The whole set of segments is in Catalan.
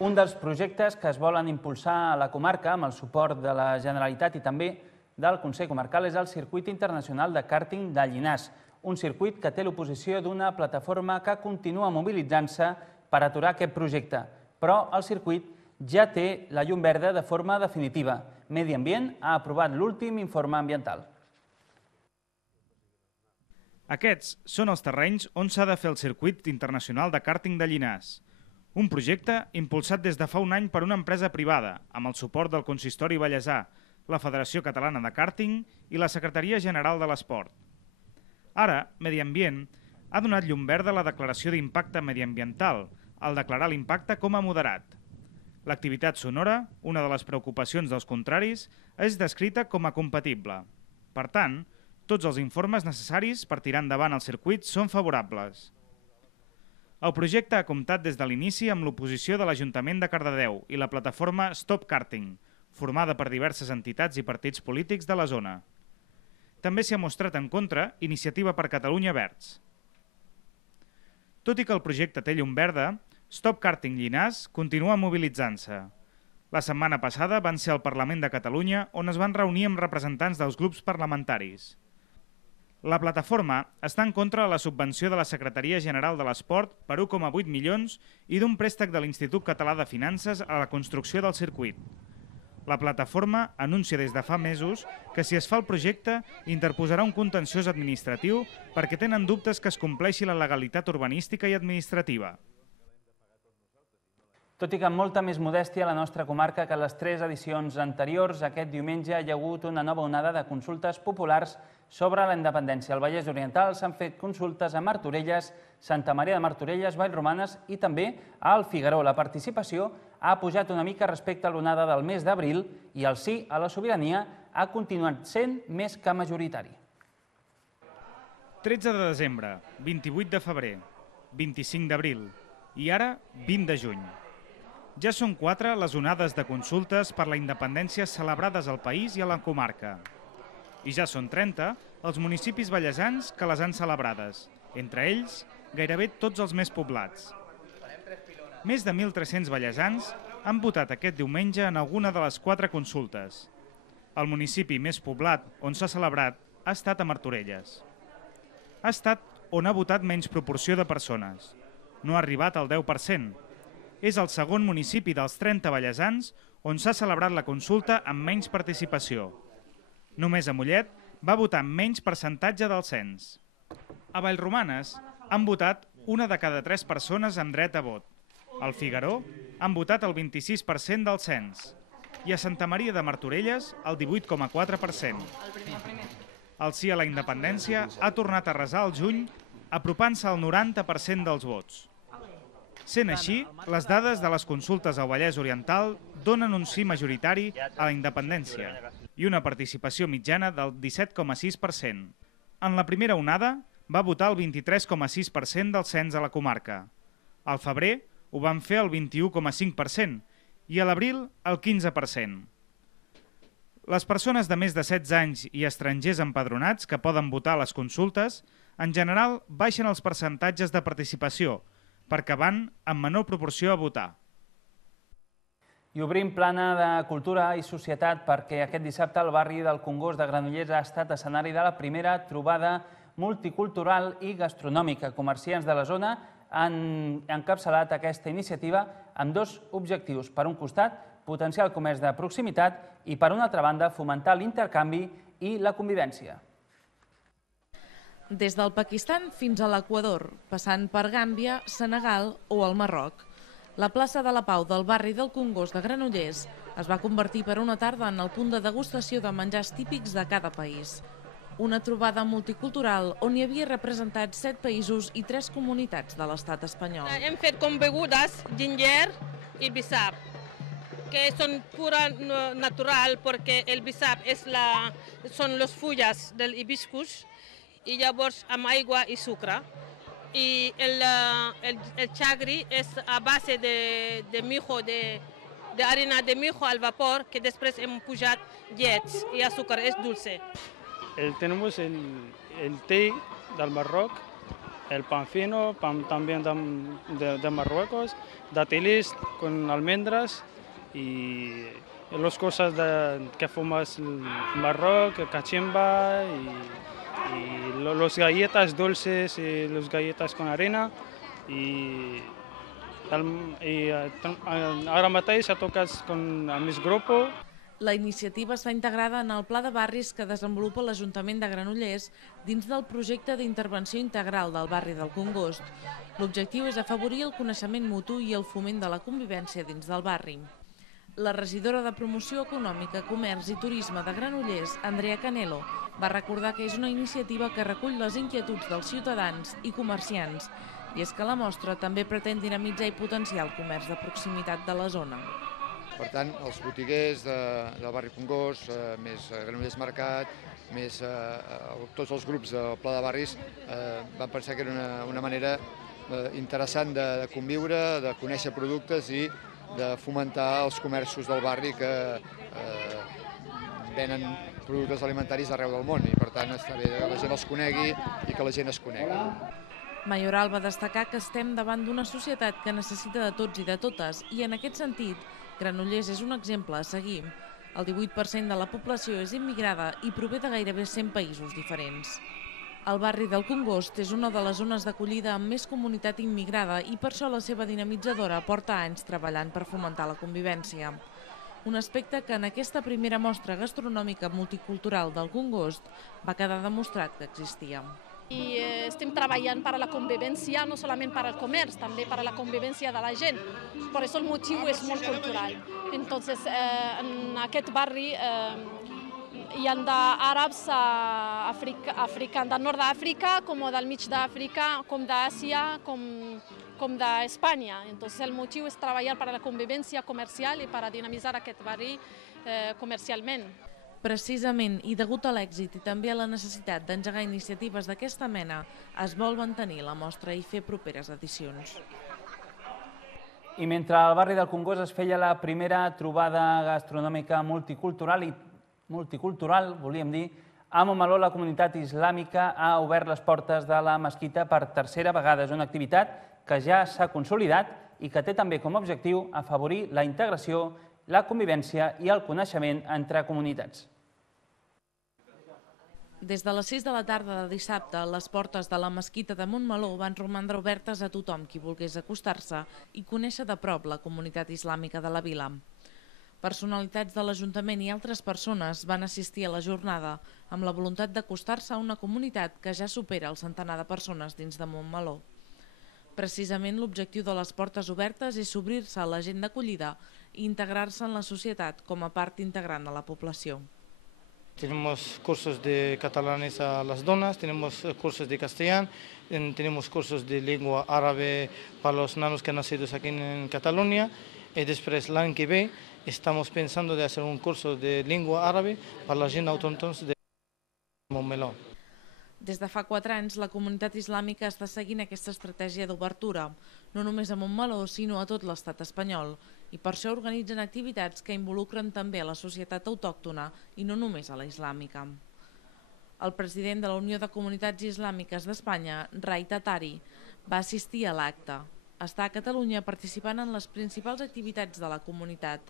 Un dels projectes que es volen impulsar a la comarca amb el suport de la Generalitat i també del Consell Comarcal és el Circuit Internacional de Kàrting de Llinars, un circuit que té l'oposició d'una plataforma que continua mobilitzant-se per aturar aquest projecte. Però el circuit ja té la llum verda de forma definitiva. Medi Ambient ha aprovat l'últim informe ambiental. Aquests són els terrenys on s'ha de fer el Circuit Internacional de Kàrting de Llinars, un projecte impulsat des de fa un any per una empresa privada, amb el suport del Consistori Vallèsà, la Federació Catalana de Kàrting i la Secretaria General de l'Esport. Ara, Medi Ambient ha donat llum verda a la declaració d'impacte mediambiental, al declarar l'impacte com a moderat. L'activitat sonora, una de les preocupacions dels contraris, és descrita com a compatible. Per tant, tots els informes necessaris per tirar endavant el circuit són favorables. El projecte ha comptat des de l'inici amb l'oposició de l'Ajuntament de Cardedeu i la plataforma Stop Kàrting, formada per diverses entitats i partits polítics de la zona. També s'hi ha mostrat en contra Iniciativa per Catalunya Verds. Tot i que el projecte té llum verda, Stop Kàrting Llinars continua mobilitzant-se. La setmana passada van ser al Parlament de Catalunya on es van reunir amb representants dels grups parlamentaris. La plataforma està en contra de la subvenció de la Secretaria General de l'Esport per 1,8 milions i d'un préstec de l'Institut Català de Finances a la construcció del circuit. La plataforma anuncia des de fa mesos que si es fa el projecte interposarà un contenciós administratiu perquè tenen dubtes que es compleixi la legalitat urbanística i administrativa. Tot i que amb molta més modèstia a la nostra comarca que les 3 edicions anteriors, aquest diumenge hi ha hagut una nova onada de consultes populars sobre la independència. Al Vallès Oriental s'han fet consultes a Martorelles, Santa Maria de Martorelles, Vallromanes i també al Figaró. La participació ha pujat una mica respecte a l'onada del mes d'abril i el sí a la sobirania ha continuat sent més que majoritari. 13 de desembre, 28 de febrer, 25 d'abril i ara 20 de juny. Ja són 4 les onades de consultes per la independència celebrades al país i a la comarca. I ja són 30 els municipis vallesans que les han celebrades, entre ells gairebé tots els més poblats. Més de 1.300 vallesans han votat aquest diumenge en alguna de les 4 consultes. El municipi més poblat on s'ha celebrat ha estat a Martorelles. Ha estat on ha votat menys proporció de persones. No ha arribat al 10%. És el segon municipi dels 30 vallesans on s'ha celebrat la consulta amb menys participació. Només a Mollet va votar amb menys percentatge del cens. A Vallromanes han votat 1 de cada 3 persones amb dret a vot. Al Figaró han votat el 26% del cens i a Santa Maria de Martorelles el 18,4%. El sí a la independència ha tornat a resar al juny, apropant-se al 90% dels vots. Sent així, les dades de les consultes al Vallès Oriental donen un sí majoritari a la independència i una participació mitjana del 17,6%. En la primera onada va votar el 23,6% del cens a la comarca. Al febrer ho van fer el 21,5% i a l'abril el 15%. Les persones de més de 16 anys i estrangers empadronats que poden votar a les consultes, en general baixen els percentatges de participació, perquè van en menor proporció a votar. I obrim plana de cultura i societat perquè aquest dissabte el barri del Congost de Granollers ha estat escenari de la primera trobada multicultural i gastronòmica. Comerciants de la zona han encapçalat aquesta iniciativa amb 2 objectius. Per un costat, potenciar el comerç de proximitat i, per una altra banda, fomentar l'intercanvi i la convivència. Des del Pakistan fins a l'Equador, passant per Gàmbia, Senegal o el Marroc. La plaça de la Pau del barri del Congost de Granollers es va convertir per una tarda en el punt de degustació de menjars típics de cada país. Una trobada multicultural on hi havia representats 7 països i 3 comunitats de l'estat espanyol. Hem fet com begudes ginger i bissap, que són pura natural perquè el bissap són les fulles del hibiscus i llavors amb aigua i sucre. I el chagri és a base de mijo, de harina de mijo al vapor, que després hem pujat llet i azúcar, és dulce. Tenemos el té del Marroc, el pan fino, pan también de Marruecos, dátiles con almendras y las cosas que fumas en Marruecos, cachimba y los galletas dulces y las galletas con harina y ara mateix toques con el meu grup. La iniciativa està integrada en el Pla de Barris que desenvolupa l'Ajuntament de Granollers dins del projecte d'intervenció integral del barri del Congost. L'objectiu és afavorir el coneixement mutu i el foment de la convivència dins del barri. La regidora de Promoció Econòmica, Comerç i Turisme de Granollers, Andrea Canelo, va recordar que és una iniciativa que recull les inquietuds dels ciutadans i comerciants, i és que la mostra també pretén dinamitzar i potenciar el comerç de proximitat de la zona. Per tant, els botiguers del barri Congost, més Granollers Mercat, més tots els grups del Pla de Barris van pensar que era una manera interessant de conviure, de conèixer productes i de fomentar els comerços del barri que venen productes alimentaris arreu del món i per tant està bé que la gent els conegui i que la gent es conegui. Mayoral va destacar que estem davant d'una societat que necessita de tots i de totes i en aquest sentit Granollers és un exemple a seguir. El 18% de la població és immigrada i prové de gairebé 100 països diferents. El barri del Congost és una de les zones d'acollida amb més comunitat immigrada i per això la seva dinamitzadora porta anys treballant per fomentar la convivència. Un aspecte que en aquesta primera mostra gastronòmica multicultural del Congost va quedar demostrat que existia. I estem treballant per a la convivència, no solament per al comerç, també per a la convivència de la gent. Per això el motiu és molt cultural. Entonces, en aquest barri hi ha d'àrabs africans del nord d'Àfrica, com del mig d'Àfrica, com d'Àsia, com d'Espanya. Entonces, el motiu és treballar per a la convivència comercial i per a dinamitzar aquest barri comercialment. Precisament, i degut a l'èxit i també a la necessitat d'engegar iniciatives d'aquesta mena, es vol mantenir la mostra i fer properes edicions. I mentre al barri del Congost es feia la primera trobada gastronòmica multicultural, volíem dir, a Montmeló la comunitat islàmica ha obert les portes de la mesquita per tercera vegada. És una activitat que ja s'ha consolidat i que té també com a objectiu afavorir la integració, la convivència i el coneixement entre comunitats. Des de les 6 de la tarda de dissabte, les portes de la mesquita de Montmeló van romandre obertes a tothom qui volgués acostar-se i conèixer de prop la comunitat islàmica de la vila. Personalitats de l'Ajuntament i altres persones van assistir a la jornada amb la voluntat d'acostar-se a una comunitat que ja supera el centenar de persones dins de Montmeló. Precisament l'objectiu de les portes obertes és obrir-se a la gent d'acollida i integrar-se en la societat com a part integrant de la població. Tenemos cursos de catalanes a las donas, tenemos cursos de castellano, tenemos cursos de lengua árabe para los nanos que han nacido aquí en Cataluña y después l'any que ve estamos pensando de hacer un curso de lengua árabe para la gent autòctons de Montmeló. Des de fa 4 anys, la comunitat islàmica està seguint aquesta estratègia d'obertura, no només a Montmeló, sinó a tot l'estat espanyol, i per això organitzen activitats que involucren també a la societat autòctona i no només a la islàmica. El president de la Unió de Comunitats Islàmiques d'Espanya, Rai Tatari, va assistir a l'acte. Està a Catalunya participant en les principals activitats de la comunitat.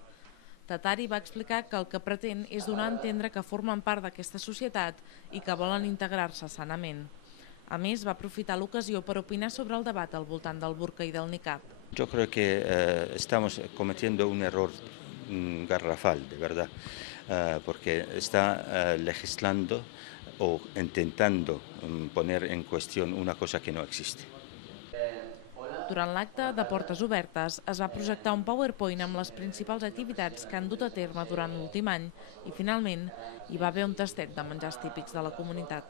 Tatari va explicar que el que pretén és donar a entendre que formen part d'aquesta societat i que volen integrar-se sanament. A més, va aprofitar l'ocasió per opinar sobre el debat al voltant del burka i del niqab. Yo creo que estamos cometiendo un error garrafal, de verdad, porque está legislando o intentando poner en cuestión una cosa que no existe. Durant l'acte de portes obertes es va projectar un PowerPoint amb les principals activitats que han dut a terme durant l'últim any i finalment hi va haver un tastet de menjars típics de la comunitat.